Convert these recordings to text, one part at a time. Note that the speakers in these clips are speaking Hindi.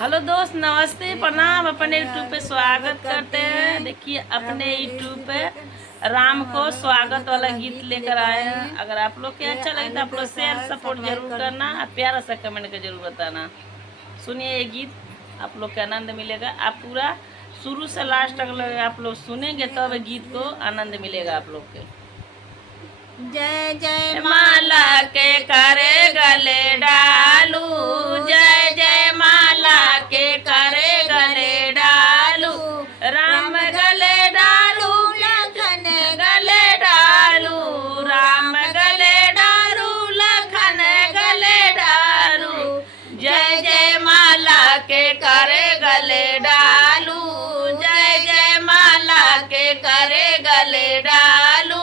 हेलो दोस्त, नमस्ते, प्रणाम। अपने यूट्यूब पे स्वागत करते हैं। देखिए, अपने यूट्यूब पे राम को स्वागत वाला गीत लेकर आए हैं। अगर आप लोग के अच्छा लगे तो आप लोग शेयर सपोर्ट जरूर करना और प्यारा सा कमेंट कर जरूर बताना। सुनिए ये गीत, आप लोग को आनंद मिलेगा। आप पूरा शुरू से लास्ट तक आप लोग सुनेंगे तब गीत को आनंद मिलेगा आप लोग के। जय जय माला के करे गले डालू, जय जय माला के करे गले डालू, राम गले डालू, लखन गले डालू, राम गले डालू, लखन गले डालू, जय जय माला के करे गले डालू, जय जय माला के करे गले डालू,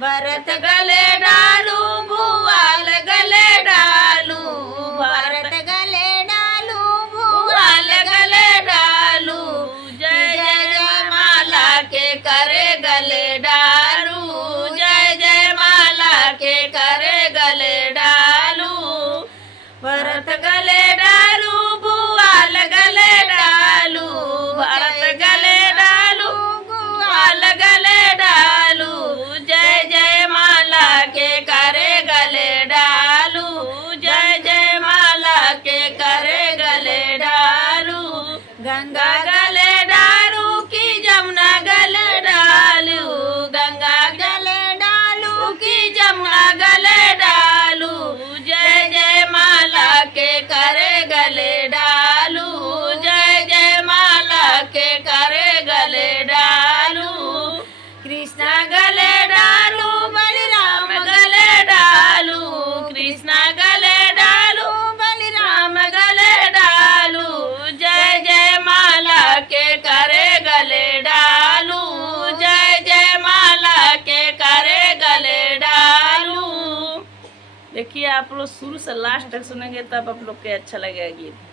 भरत गले डालू, भुआल गले डालू, भरत गले डालू भुआल गले डालू, जय जय माला के करे गले डालू, जय जय माला के करे गले डालू, भरत गले डालू, भुआल गले डालू, भरत गले डालू, भुआल गले डालू, जय जय माला के करे गले डालू, जय जय माला के करे गले डालू, गंगा गले डालू की जमुना गले डालू, गंगा गले डालू की जमुना गले डालू, जय जय माला के करे गले डालू, जय जय माला के करे गले डालू, कृष्णा गले डालू, बलराम गले डालू, कृष्णा गले डालू, बलराम गले डालू, जय जय माला के करे गले डालू, जय जय माला के करे गले डालू। देखिए, आप लोग शुरू से लास्ट तक सुनेंगे तब आप लोग के अच्छा लगेगा गीत।